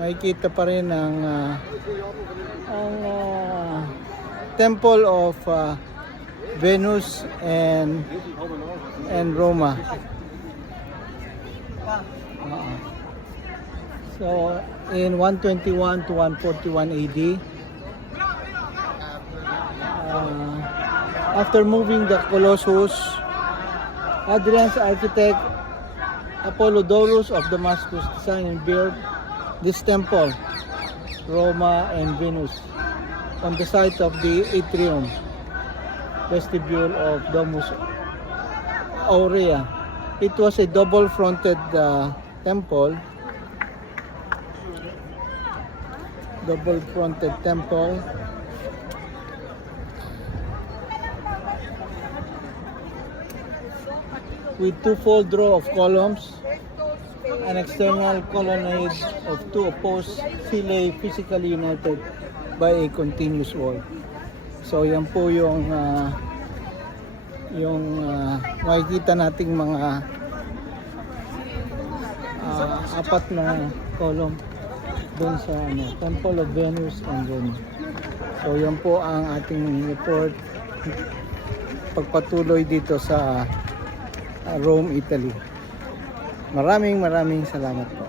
makikita pa rin ang Temple of Venus and Roma. So in 121 to 141 AD, after moving the Colossus, Hadrian's architect Apollodorus of Damascus designed and built this temple, Roma and Venus, on the site of the atrium vestibule of Domus Aurea. It was a double-fronted temple. With two-fold row of columns, an external colonnade of two opposed sillae physically united by a continuous wall. So yan po yung makikita nating mga apat na column doon sa Temple of Venus and Roma. So yan po ang ating report pagpatuloy dito sa Rome, Italy. Maraming salamat po.